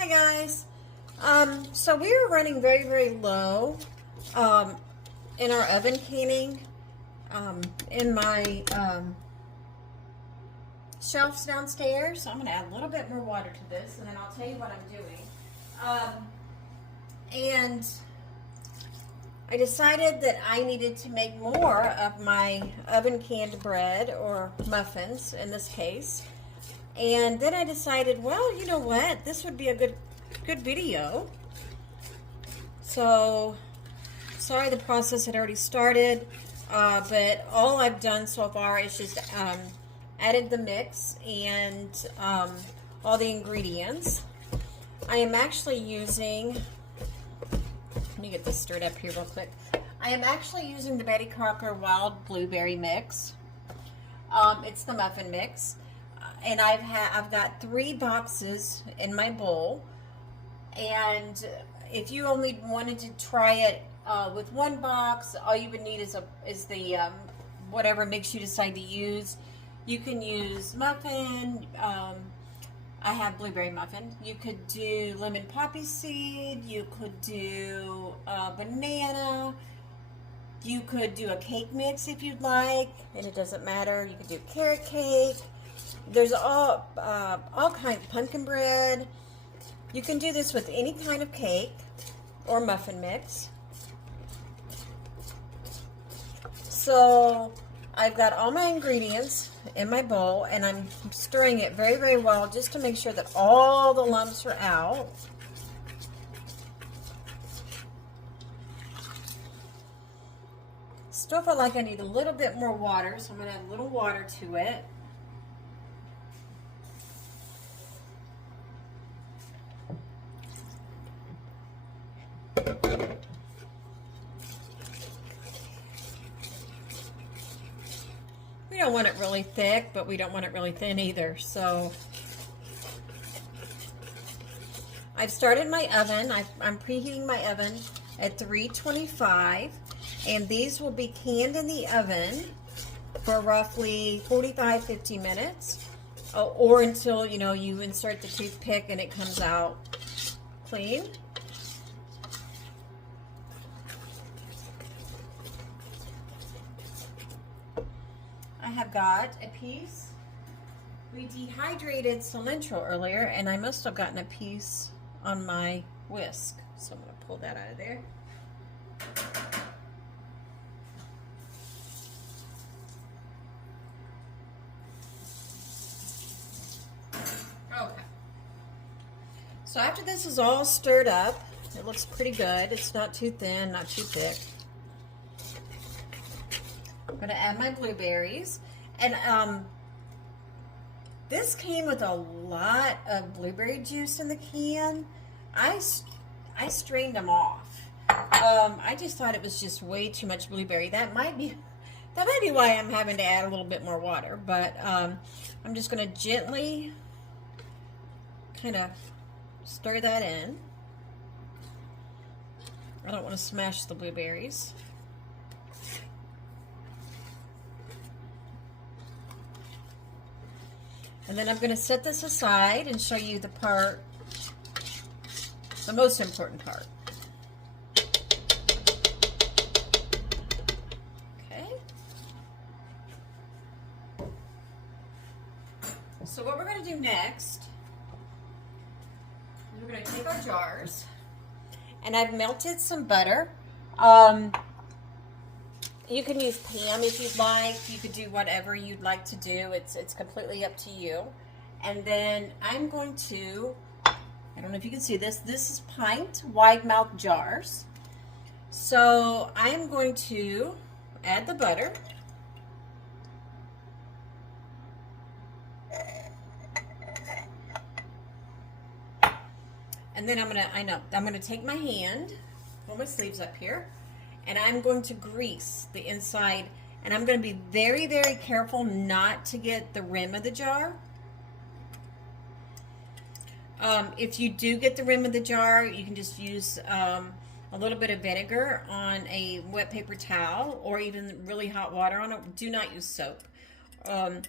Hi guys. So we are running very, very low in our oven canning in my shelves downstairs. So I'm going to add a little bit more water to this, and then I'll tell you what I'm doing. And I decided that I needed to make more of my oven canned bread, or muffins in this case. And then I decided, well, you know what? This would be a good video. So, sorry the process had already started, but all I've done so far is just added the mix and all the ingredients. I am actually using, let me get this stirred up here real quick. I am actually using the Betty Crocker Wild Blueberry Mix. It's the muffin mix. And I've got 3 boxes in my bowl, and if you only wanted to try it with 1 box, all you would need is the whatever mix you decide to use. You can use muffin. I have blueberry muffin. You could do lemon poppy seed. You could do banana. You could do a cake mix if you'd like, and it doesn't matter. You could do carrot cake. There's all kinds of pumpkin bread. You can do this with any kind of cake or muffin mix. So I've got all my ingredients in my bowl, and I'm stirring it very, very well just to make sure that all the lumps are out. Still feel like I need a little bit more water, so I'm going to add a little water to it. We don't want it really thick, but we don't want it really thin either. So I've started my oven. I'm preheating my oven at 325, and these will be canned in the oven for roughly 45-50 minutes, or until you insert the toothpick and it comes out clean. I have got a piece. We dehydrated cilantro earlier, and I must have gotten a piece on my whisk. So I'm going to pull that out of there. Okay. So after this is all stirred up, it looks pretty good. It's not too thin, not too thick. I'm going to add my blueberries, and this came with a lot of blueberry juice in the can. I strained them off. I just thought it was just way too much blueberry. That might be why I'm having to add a little bit more water, but I'm just going to gently kind of stir that in. I don't want to smash the blueberries. And then I'm going to set this aside and show you the most important part. Okay. So what we're going to do next is we're going to take our jars, and I've melted some butter. You can use Pam if you'd like. You could do whatever you'd like to do. It's completely up to you. And then I'm going to, I don't know if you can see this. This is pint wide mouth jars. So I'm going to add the butter. And then I'm gonna take my hand, pull my sleeves up here, and I'm going to grease the inside, and I'm going to be very, very careful not to get the rim of the jar. If you do get the rim of the jar, you can just use a little bit of vinegar on a wet paper towel, or even really hot water on it. Do not use soap. On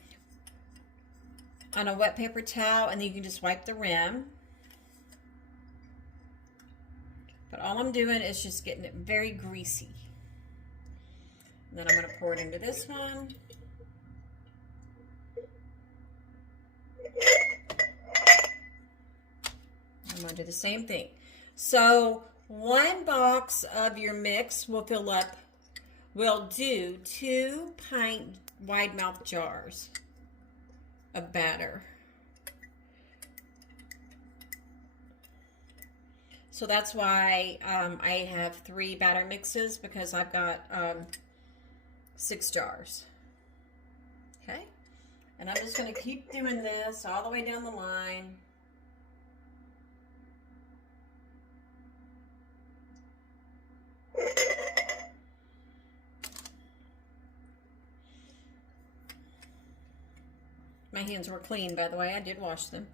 a wet paper towel, and then you can just wipe the rim. But all I'm doing is just getting it very greasy. And then I'm going to pour it into this one. I'm going to do the same thing. So 1 box of your mix will do 2 pint wide mouth jars of batter. So that's why I have 3 batter mixes, because I've got 6 jars. Okay, and I'm just going to keep doing this all the way down the line. My hands were clean, by the way. I did wash them.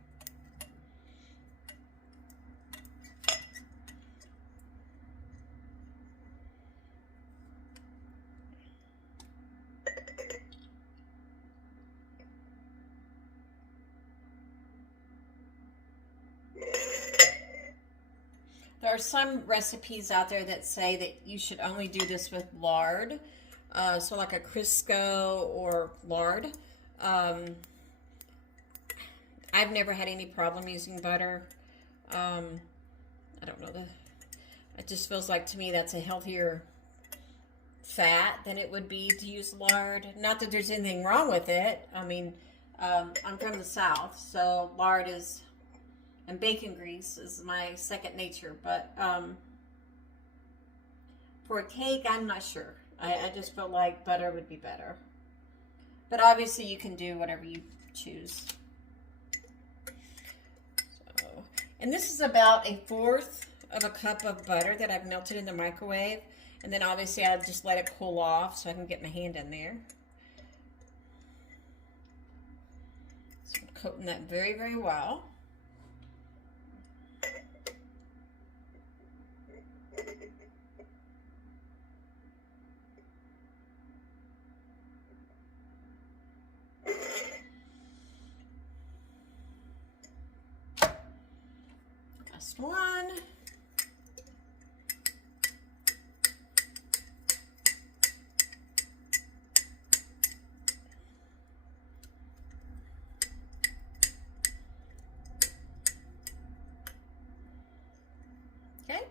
There are some recipes out there that say that you should only do this with lard, so like a Crisco or lard. I've never had any problem using butter. I don't know, it just feels like to me that's a healthier fat than it would be to use lard. Not that there's anything wrong with it. I mean, I'm from the South, so lard is, and bacon grease is my second nature. But for a cake, I'm not sure. I just feel like butter would be better. But obviously you can do whatever you choose. So, and this is about 1/4 of a cup of butter that I've melted in the microwave. And then obviously I'll just let it cool off so I can get my hand in there. So I'm coating that very, very well. Last one. Okay,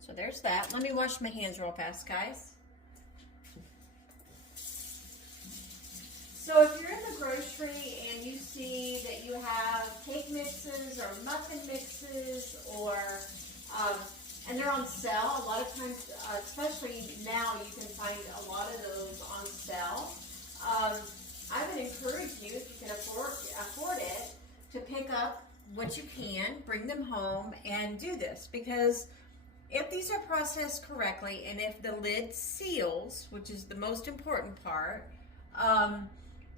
so there's that. Let me wash my hands real fast, guys. So if you're in the grocery and you see that you have cake mixes or muffin mixes or, and they're on sale, a lot of times, especially now, you can find a lot of those on sale. I would encourage you, if you can afford it, to pick up what you can, bring them home, and do this. Because if these are processed correctly, and if the lid seals, which is the most important part,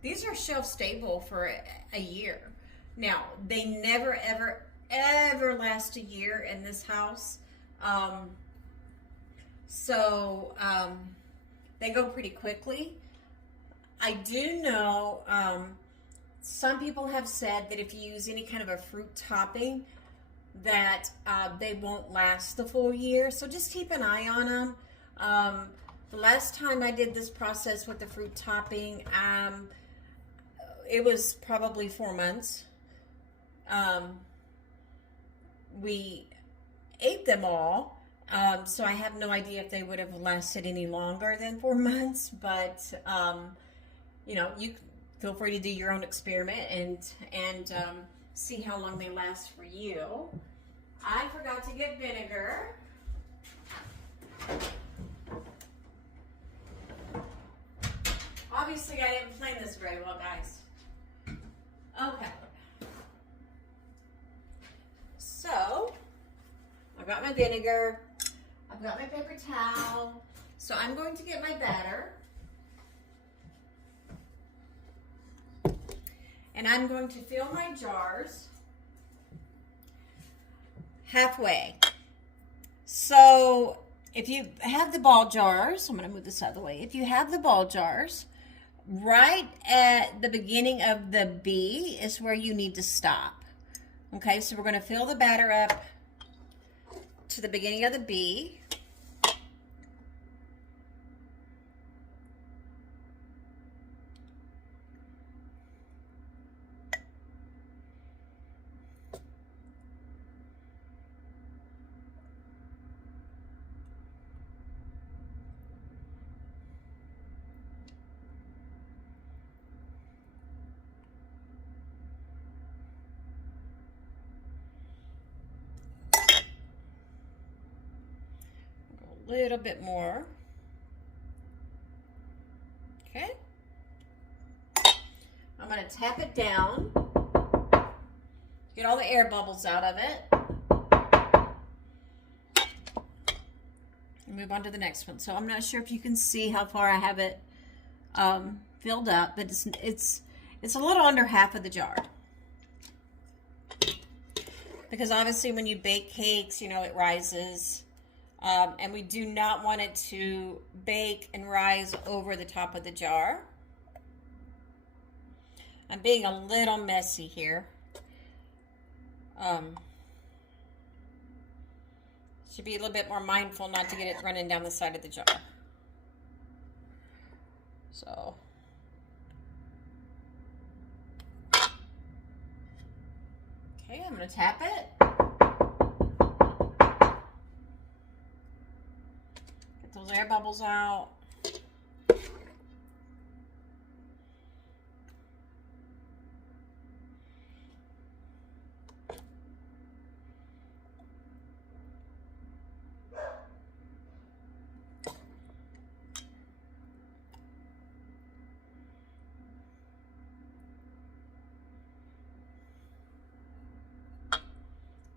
these are shelf stable for a year. Now, they never, ever, ever last a year in this house. They go pretty quickly. I do know some people have said that if you use any kind of a fruit topping, that they won't last the full year. So just keep an eye on them. The last time I did this process with the fruit topping, it was probably 4 months. We ate them all, so I have no idea if they would have lasted any longer than 4 months, but you know, you feel free to do your own experiment and see how long they last for you. I forgot to get vinegar. Obviously, I didn't plan this very well, guys. Okay. So, I've got my vinegar. I've got my paper towel. So, I'm going to get my batter. And I'm going to fill my jars halfway. So, if you have the ball jars, I'm going to move this out of the way. If you have the ball jars, right at the beginning of the B is where you need to stop. Okay, so we're going to fill the batter up to the beginning of the B. A little bit more. Okay. I'm going to tap it down. Get all the air bubbles out of it. And move on to the next one. So I'm not sure if you can see how far I have it filled up, but it's a little under half of the jar. Because obviously when you bake cakes, you know, it rises. And we do not want it to bake and rise over the top of the jar. I'm being a little messy here. Should be a little bit more mindful not to get it running down the side of the jar. So. Okay, I'm going to tap it. Get those air bubbles out.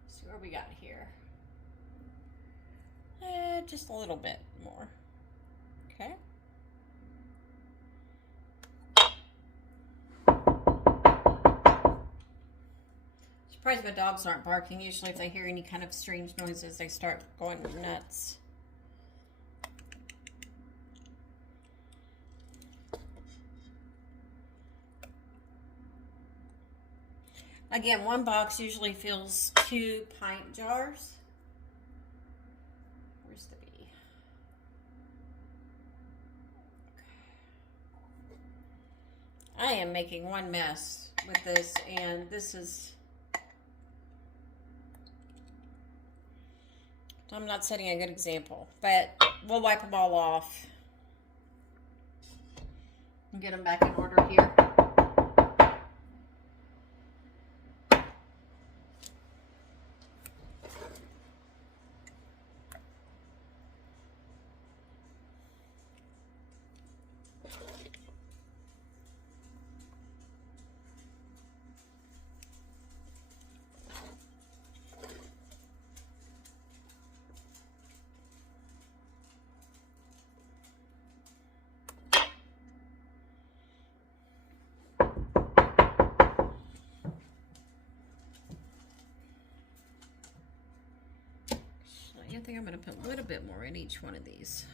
See what we got here. Just a little bit more. Okay. Surprised my dogs aren't barking. Usually if they hear any kind of strange noises, they start going nuts. Again, one box usually fills 2 pint jars. Where's the bee? I am making one mess with this, and this is... I'm not setting a good example, but we'll wipe them all off and get them back in order here. I think I'm going to put a little bit more in each one of these.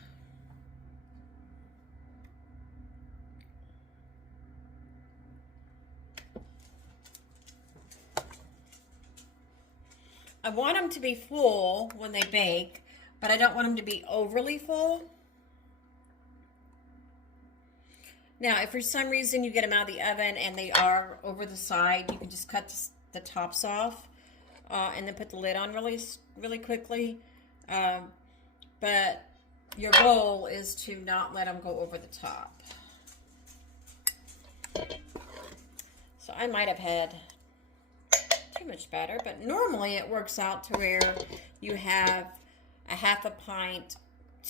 I want them to be full when they bake, but I don't want them to be overly full. Now, if for some reason you get them out of the oven and they are over the side, you can just cut the tops off and then put the lid on really quickly. But your goal is to not let them go over the top. So I might have had too much batter, but normally it works out to where you have a half a pint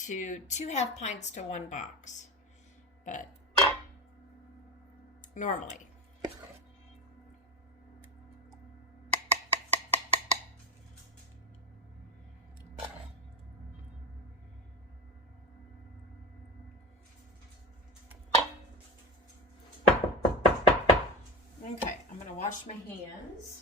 to 2 half pints to 1 box. But normally. Okay, I'm going to wash my hands.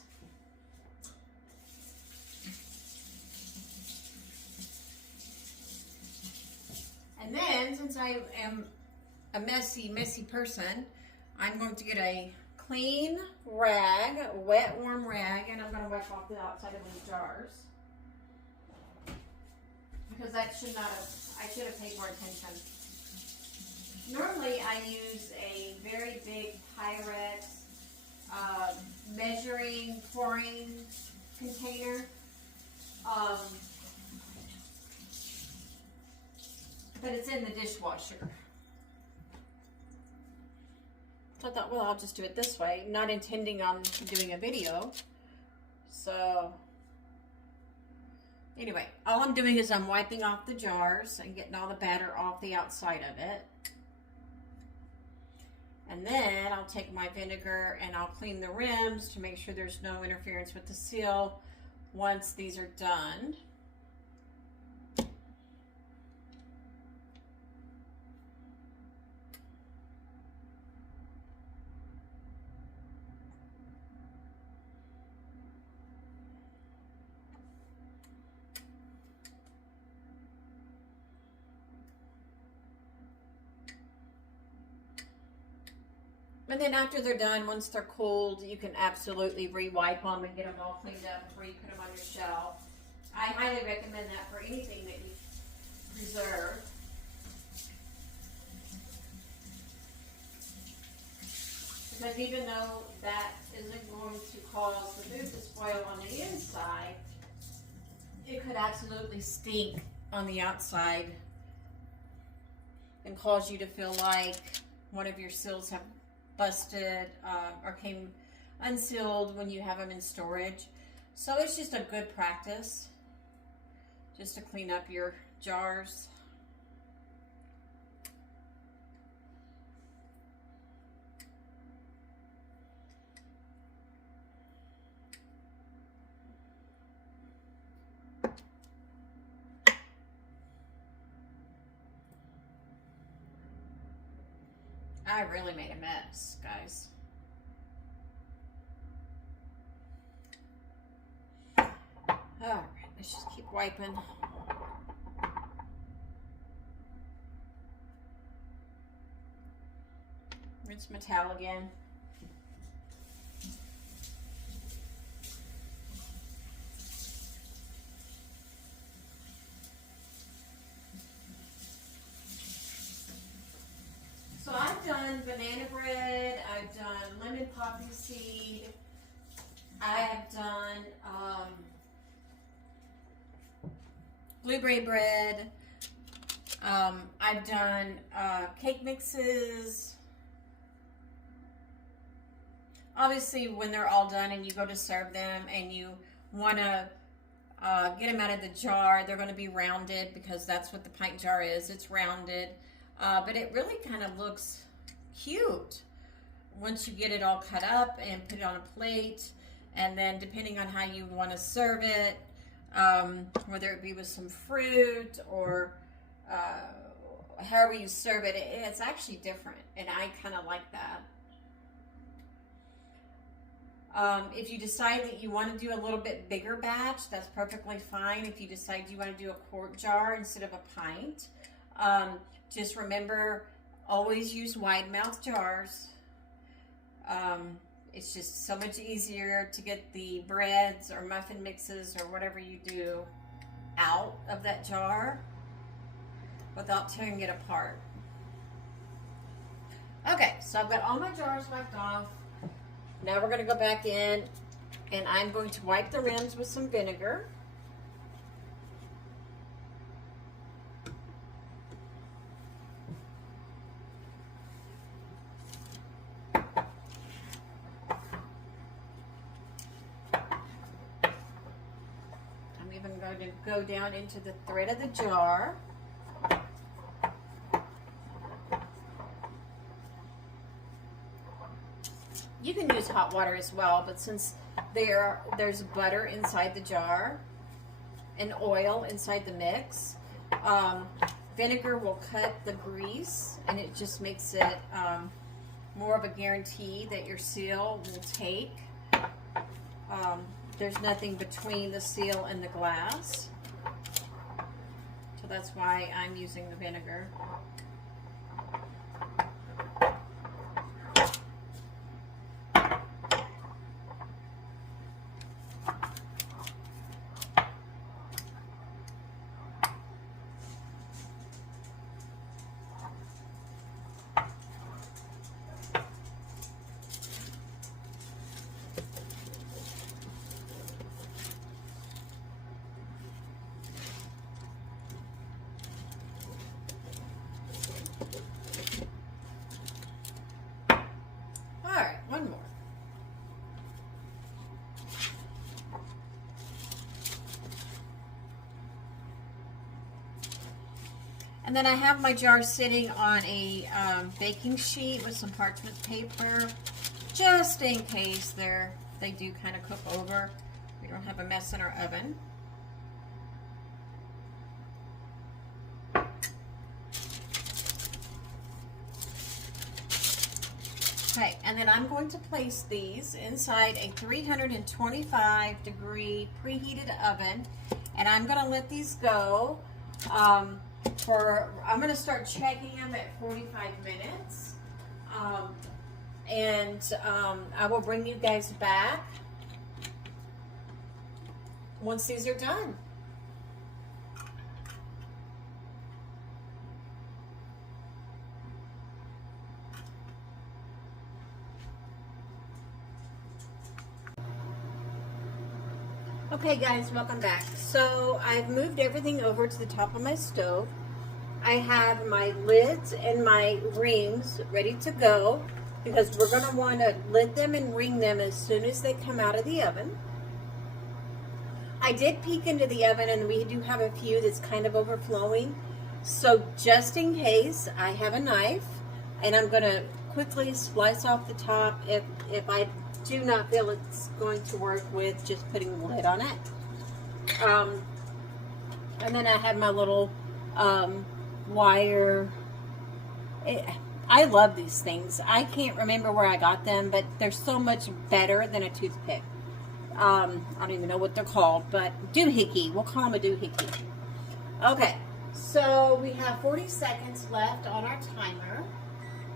And then, since I am a messy person, I'm going to get a clean rag, a wet, warm rag, and I'm going to wipe off the outside of these jars. because that should not have, I should have paid more attention. Normally I use a very big Pyrex measuring pouring container. But it's in the dishwasher. So I thought, well, I'll just do it this way, not intending on doing a video. So anyway, all I'm doing is I'm wiping off the jars and getting all the batter off the outside of it. And then I'll take my vinegar and I'll clean the rims to make sure there's no interference with the seal once these are done. And then after they're done, once they're cooled, you can absolutely re-wipe them and get them all cleaned up before you put them on your shelf. I highly recommend that for anything that you preserve. Because even though that isn't going to cause the food to spoil on the inside, it could absolutely stink on the outside and cause you to feel like one of your seals have busted or came unsealed when you have them in storage. So it's just a good practice just to clean up your jars. I really made a mess, guys. All right, let's just keep wiping. Rinse my towel again. So I've done banana bread, I've done lemon poppy seed, I have done blueberry bread, I've done cake mixes. Obviously, when they're all done and you go to serve them and you want to get them out of the jar, they're going to be rounded because that's what the pint jar is. It's rounded. But it really kind of looks cute once you get it all cut up and put it on a plate. And then depending on how you want to serve it, whether it be with some fruit or however you serve it, it's actually different. And I kind of like that. If you decide that you want to do a little bit bigger batch, that's perfectly fine. If you decide you want to do a quart jar instead of a pint, just remember, always use wide mouth jars. It's just so much easier to get the breads or muffin mixes or whatever you do out of that jar without tearing it apart. Okay, so I've got all my jars wiped off. Now we're going to go back in and I'm going to wipe the rims with some vinegar. I'm even going to go down into the thread of the jar. You can use hot water as well, but since there's butter inside the jar and oil inside the mix, vinegar will cut the grease and it just makes it more of a guarantee that your seal will take. There's nothing between the seal and the glass, so that's why I'm using the vinegar. And then I have my jar sitting on a baking sheet with some parchment paper, just in case they do kind of cook over. We don't have a mess in our oven. Okay, and then I'm going to place these inside a 325 degree preheated oven, and I'm going to let these go I'm going to start checking them at 45 minutes, I will bring you guys back once these are done. Okay guys, welcome back. So I've moved everything over to the top of my stove. I have my lids and my rings ready to go because we're going to want to lid them and ring them as soon as they come out of the oven. I did peek into the oven and we do have a few that's kind of overflowing. So just in case, I have a knife and I'm going to quickly slice off the top if I do not feel it's going to work with just putting the lid on it. And then I have my little wire. I love these things. I can't remember where I got them, but they're so much better than a toothpick. I don't even know what they're called, but doohickey. We'll call them a doohickey. Okay, so we have 40 seconds left on our timer.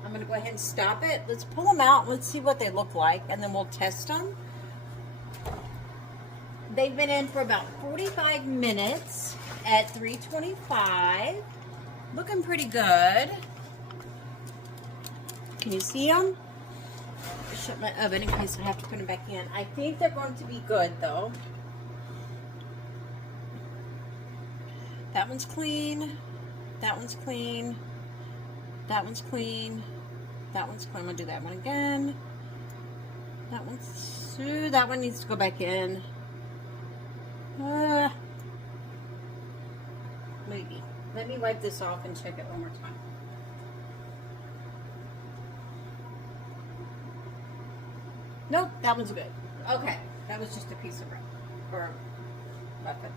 I'm going to go ahead and stop it. Let's pull them out. Let's see what they look like, and then we'll test them. They've been in for about 45 minutes at 325. Looking pretty good. Can you see them? Shut my oven in case I have to put them back in. I think they're going to be good, though. That one's clean. That one's clean. That one's clean. That one's clean. I'm going to do that one again. That one needs to go back in. Maybe. Let me wipe this off and check it one more time. Nope, that one's good. Okay, that was just a piece of bread or muffin.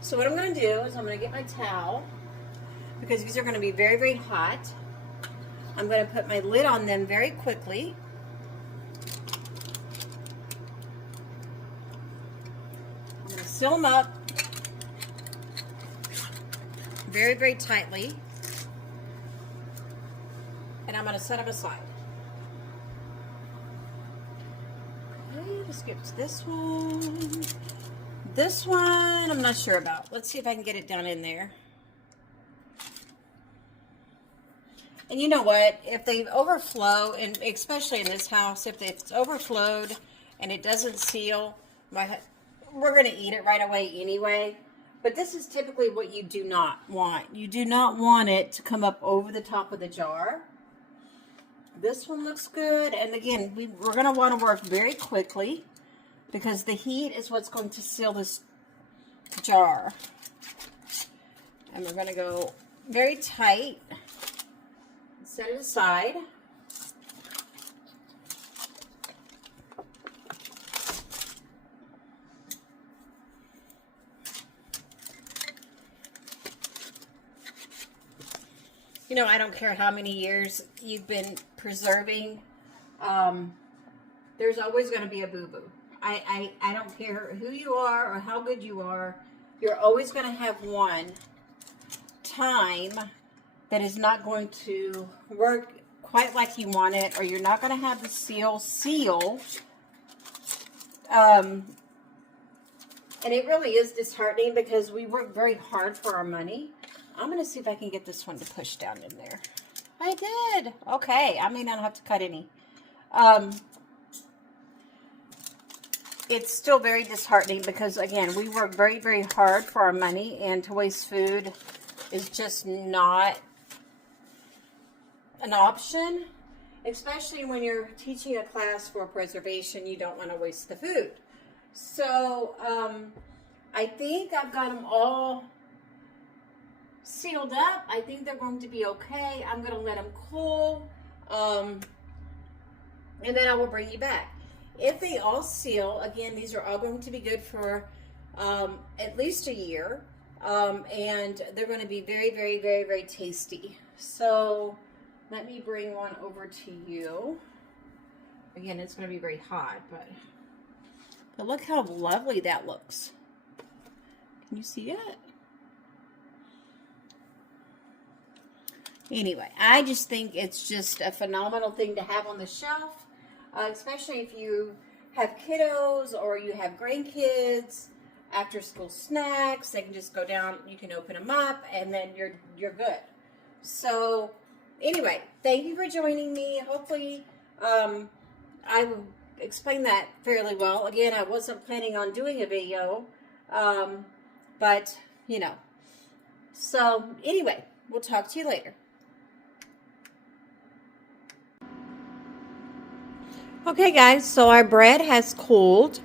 So what I'm going to do is I'm going to get my towel because these are going to be very, very hot. I'm going to put my lid on them very quickly. I'm going to seal them up very, very tightly. And I'm going to set them aside. Okay, let's get to this one. This one, I'm not sure about. Let's see if I can get it down in there. And you know what? If they overflow, and especially in this house, if it's overflowed and it doesn't seal, we're going to eat it right away anyway. But this is typically what you do not want. You do not want it to come up over the top of the jar. This one looks good. And again, we're going to want to work very quickly because the heat is what's going to seal this jar. And we're going to go very tight. Set it aside. You know, I don't care how many years you've been preserving. There's always going to be a boo-boo. I don't care who you are or how good you are. You're always going to have one time that is not going to work quite like you want it, or you're not going to have the seal. And it really is disheartening because we work very hard for our money. I'm going to see if I can get this one to push down in there. I did. Okay, I may not have to cut any. It's still very disheartening because, again, we work very, very hard for our money, and to waste food is just not an option, especially when you're teaching a class for preservation. You don't want to waste the food. So I think I've got them all sealed up. I think they're going to be okay. I'm going to let them cool. And then I will bring you back. If they all seal, again, these are all going to be good for at least a year. And they're going to be very, very, very, very tasty. So let me bring one over to you. Again, it's going to be very hot, but look how lovely that looks. Can you see it? Anyway, I just think it's just a phenomenal thing to have on the shelf, especially if you have kiddos or you have grandkids. After school snacks, they can just go down, you can open them up, and then you're good. So anyway, thank you for joining me. Hopefully I will explain that fairly well. Again, I wasn't planning on doing a video, but you know. So anyway, we'll talk to you later. Okay guys, so our bread has cooled.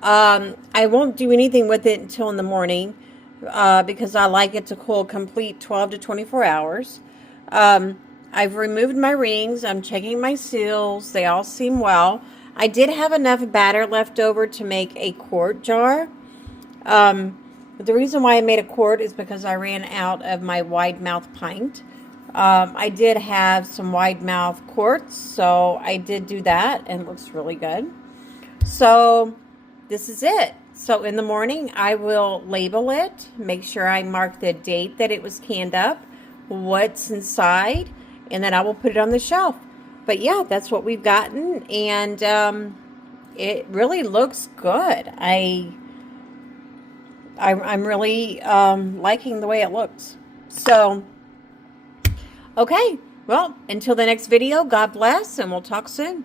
I won't do anything with it until in the morning because I like it to cool complete 12 to 24 hours. I've removed my rings. I'm checking my seals. They all seem well. I did have enough batter left over to make a quart jar. But the reason why I made a quart is because I ran out of my wide mouth pint. I did have some wide mouth quarts, so I did do that, and it looks really good. So this is it. So in the morning, I will label it, make sure I mark the date that it was canned up, what's inside, and then I will put it on the shelf. But yeah, that's what we've gotten, and it really looks good. I'm really liking the way it looks. So, okay, well, until the next video, God bless, and we'll talk soon.